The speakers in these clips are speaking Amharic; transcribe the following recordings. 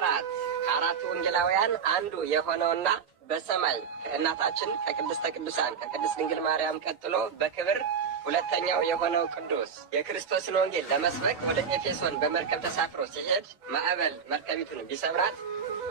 4 ከአራቱ ወንጌላውያን አንዱ የሆነውና በሰማይ ከእናታችን ከቅድስተ ቅዱሳን ከቅድስት ድንግል ማርያም ቀጥሎ በክብር ሁለተኛው የሆነው ቅዱስ የክርስቶስን ወንጌል ለመስበክ ወደ ኤፌሶን በመርከብ ተሳፍሮ ሲሄድ ማዕበል መርከቢቱን ቢሰብራት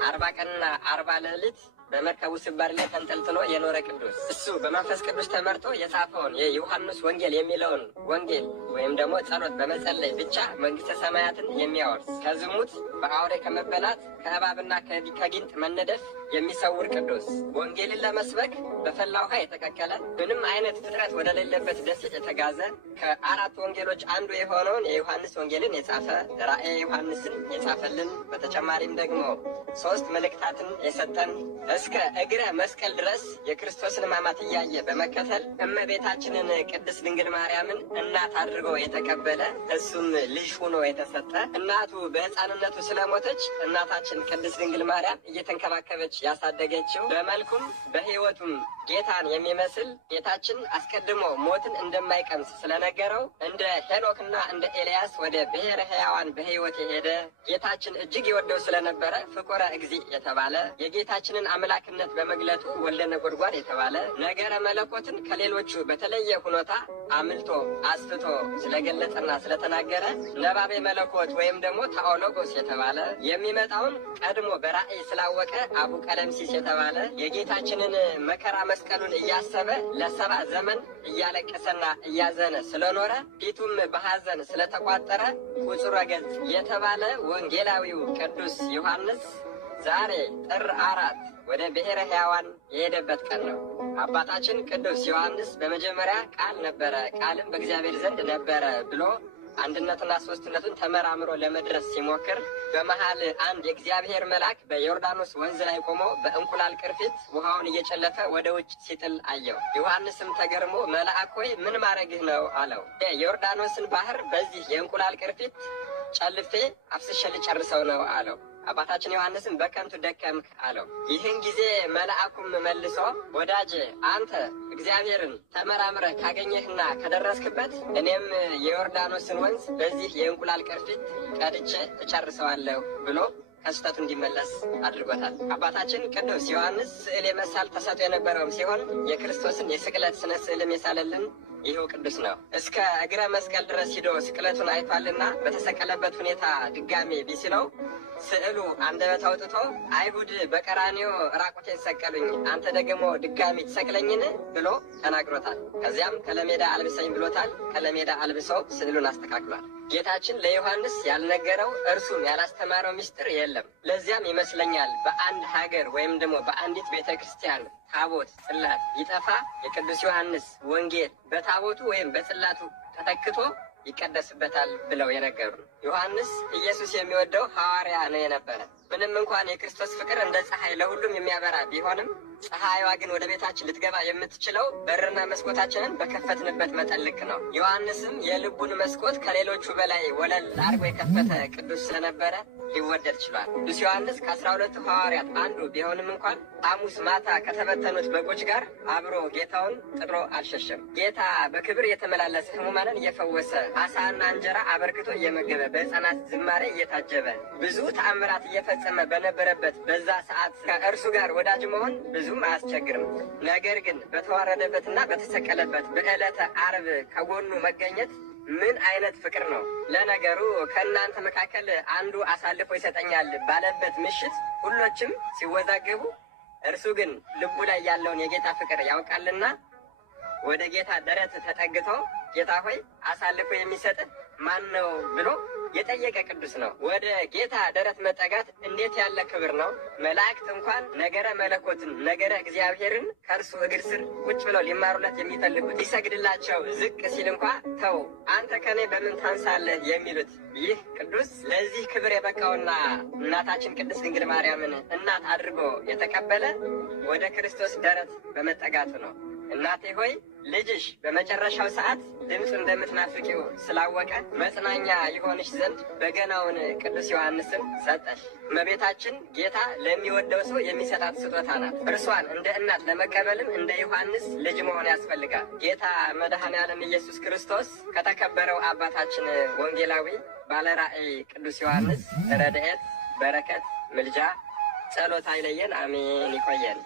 40 ቀንና 40 ሌሊት በመርከቡ ስባሪ ላይ ተንጠልጥሎ የኖረ ቅዱስ እሱ በመንፈስ ቅዱስ ተመርቶ የጻፈውን የዮሐንስ ወንጌል የሚለውን ወንጌል ወይም ደግሞ ጸሎት በመጸለይ ብቻ መንግስተ ሰማያትን የሚያወርስ ከዝሙት በአውሬ ከመበላት ከእባብና ከጊንጥ መነደፍ የሚሰውር ቅዱስ ወንጌልን ለመስበክ በፈላ ውሃ የተቀቀለ ምንም አይነት ፍጥረት ወደሌለበት ደሴት የተጋዘ ከአራት ወንጌሎች አንዱ የሆነውን የዮሐንስ ወንጌልን የጻፈ ራእየ ዮሐንስን የጻፈልን በተጨማሪም ደግሞ 3 መልእክታትን የሰጠን እስከ እግረ መስቀል ድረስ የክርስቶስን ሕማማት እያየ በመከተል እመቤታችንን ቅድስት ድንግል ማርያምን እናት አድርጎ የተቀበለ እሱም ልጅ ሆኖ የተሰጠ እናቱ በሕፃንነቱ ስለሞተች እናታችን ቅድስት ድንግል ማርያም እየተንከባከበች ያሳደገችው በመልኩም በሕይወቱም ጌታን የሚመስል ጌታችን አስቀድሞ ሞትን እንደማይቀምስ ስለነገረው እንደ ሄኖክና እንደ ኤልያስ ወደ ብሔረ ሕያዋን በሕይወት የሄደ ጌታችን እጅግ ይወደው ስለነበረ ፍቁረ እግዚእ የተባለ የጌታችንን አምላክነት በመግለጡ ወልደ ነጎድጓድ የተባለ ነገረ መለኮትን ከሌሎቹ በተለየ ሁኔታ አምልቶ አስፍቶ ስለገለጸና ስለተናገረ ነባቤ መለኮት ወይም ደግሞ ታኦሎጎስ የተባለ የሚመጣውን ቀድሞ በራእይ ስላወቀ አቡ ቀለምሲስ የተባለ የጌታችንን መከራ መስቀሉን እያሰበ ለ70 ዘመን እያለቀሰና እያዘነ ስለኖረ ፊቱም በሐዘን ስለተቋጠረ ቁጽረ ገጽ የተባለ ወንጌላዊው ቅዱስ ዮሐንስ ዛሬ ጥር 4 ወደ ብሔረ ሕያዋን የሄደበት ቀን ነው። አባታችን ቅዱስ ዮሐንስ በመጀመሪያ ቃል ነበረ፣ ቃልም በእግዚአብሔር ዘንድ ነበረ ብሎ አንድነትና ሶስትነቱን ተመራምሮ ለመድረስ ሲሞክር በመሃል አንድ የእግዚአብሔር መልአክ በዮርዳኖስ ወንዝ ላይ ቆሞ በእንቁላል ቅርፊት ውሃውን እየጨለፈ ወደ ውጭ ሲጥል አየው። ዮሐንስም ተገርሞ መልአክ ሆይ ምን ማድረግህ ነው አለው። የዮርዳኖስን ባህር በዚህ የእንቁላል ቅርፊት ጨልፌ አፍስሼ ልጨርሰው ነው አለው። አባታችን ዮሐንስን በከንቱ ደከምክ አለው። ይህን ጊዜ መልአኩም መልሶ ወዳጅ አንተ እግዚአብሔርን ተመራምረህ ካገኘህና ከደረስክበት እኔም የዮርዳኖስን ወንዝ በዚህ የእንቁላል ቅርፊት ቀድቼ እጨርሰዋለሁ ብሎ ከስተቱ እንዲመለስ አድርጎታል። አባታችን ቅዱስ ዮሐንስ ስዕል የመሳል ተሰጥኦ የነበረውም ሲሆን የክርስቶስን የስቅለት ስነ ስዕልም የሳለልን ይኸው ቅዱስ ነው። እስከ እግረ መስቀል ድረስ ሂዶ ስቅለቱን አይቷልና በተሰቀለበት ሁኔታ ድጋሜ ቢስለው ስዕሉ አንደበት አውጥቶ አይሁድ በቀራንዮ ራቁቴን ሰቀሉኝ፣ አንተ ደግሞ ድጋሚ ትሰቅለኝን ብሎ ተናግሮታል። ከዚያም ከለሜዳ አልብሰኝ ብሎታል። ከለሜዳ አልብሶ ስዕሉን አስተካክሏል። ጌታችን ለዮሐንስ ያልነገረው እርሱም ያላስተማረው ምስጢር የለም። ለዚያም ይመስለኛል በአንድ ሀገር ወይም ደግሞ በአንዲት ቤተ ክርስቲያን ታቦት ጽላት ቢጠፋ የቅዱስ ዮሐንስ ወንጌል በታቦቱ ወይም በጽላቱ ተተክቶ ይቀደስበታል ብለው የነገሩ። ዮሐንስ ኢየሱስ የሚወደው ሐዋርያ ነው የነበረ። ምንም እንኳን የክርስቶስ ፍቅር እንደ ፀሐይ ለሁሉም የሚያበራ ቢሆንም ፀሐይዋ ግን ወደ ቤታችን ልትገባ የምትችለው በርና መስኮታችንን በከፈትንበት መጠን ልክ ነው። ዮሐንስም የልቡን መስኮት ከሌሎቹ በላይ ወለል አድርጎ የከፈተ ቅዱስ ስለነበረ ሊወደድ ችሏል። ቅዱስ ዮሐንስ ከ12 ሐዋርያት አንዱ ቢሆንም እንኳን ሐሙስ ማታ ከተበተኑት በጎች ጋር አብሮ ጌታውን ጥሎ አልሸሸም። ጌታ በክብር የተመላለሰ ሕሙማንን እየፈወሰ አሳና እንጀራ አበርክቶ እየመገበ በሕፃናት ዝማሬ እየታጀበ ብዙ ተአምራት እየፈጸመ በነበረበት በዛ ሰዓት ከእርሱ ጋር ወዳጅ መሆን ብዙም አያስቸግርም። ነገር ግን በተዋረደበትና በተሰቀለበት በዕለተ ዓርብ ከጎኑ መገኘት ምን አይነት ፍቅር ነው! ለነገሩ ከእናንተ መካከል አንዱ አሳልፎ ይሰጠኛል ባለበት ምሽት ሁሎችም ሲወዛገቡ፣ እርሱ ግን ልቡ ላይ ያለውን የጌታ ፍቅር ያውቃልና ወደ ጌታ ደረት ተጠግቶ ጌታ ሆይ አሳልፎ የሚሰጥህ ማን ነው ብሎ የጠየቀ ቅዱስ ነው። ወደ ጌታ ደረት መጠጋት እንዴት ያለ ክብር ነው! መላእክት እንኳን ነገረ መለኮትን ነገረ እግዚአብሔርን ከእርሱ እግር ስር ቁጭ ብለው ሊማሩለት የሚፈልጉት ሊሰግድላቸው ዝቅ ሲል እንኳ ተው አንተ ከኔ በምን ታንሳለህ የሚሉት ይህ ቅዱስ ለዚህ ክብር የበቃውና እናታችን ቅድስት ድንግል ማርያምን እናት አድርጎ የተቀበለ ወደ ክርስቶስ ደረት በመጠጋቱ ነው። እናቴ ሆይ ልጅሽ በመጨረሻው ሰዓት ድምፅ እንደምትናፍቂው ስላወቀ መጽናኛ የሆንሽ ዘንድ በገናውን ቅዱስ ዮሐንስን ሰጠሽ። እመቤታችን ጌታ ለሚወደው ሰው የሚሰጣት ስጦታ ናት። እርሷን እንደ እናት ለመቀበልም እንደ ዮሐንስ ልጅ መሆን ያስፈልጋል። ጌታ መድኃኔ ዓለም ኢየሱስ ክርስቶስ ከተከበረው አባታችን ወንጌላዊ ባለ ራእይ ቅዱስ ዮሐንስ ረድኤት፣ በረከት፣ ምልጃ ጸሎት አይለየን። አሜን። ይቆየን።